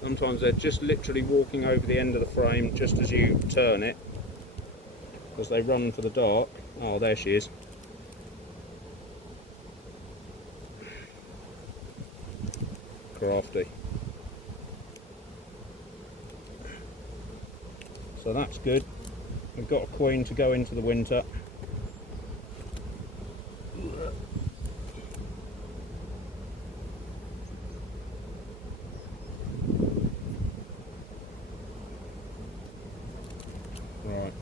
Sometimes they're just literally walking over the end of the frame just as you turn it, because they run for the dark. Oh, there she is. Crafty. So that's good. We've got a queen to go into the winter. Right.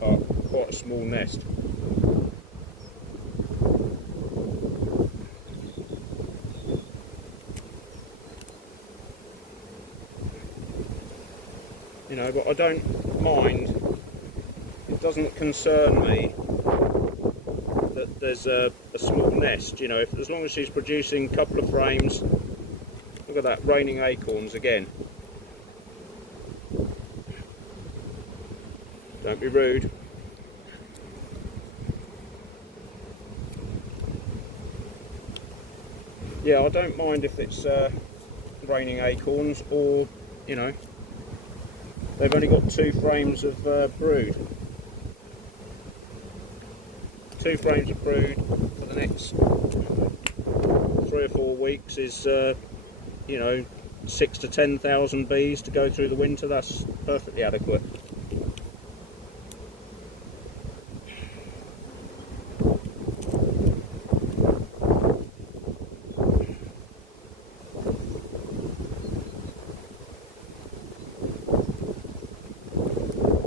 Oh, quite a small nest. You know, but I don't mind. It doesn't concern me that there's a small nest. You know, as long as she's producing a couple of frames. Look at that, raining acorns again. Don't be rude. Yeah, I don't mind if it's raining acorns, or, you know, they've only got 2 frames of brood. 2 frames of brood for the next 3 or 4 weeks is, you know, 6,000 to 10,000 bees to go through the winter. That's perfectly adequate.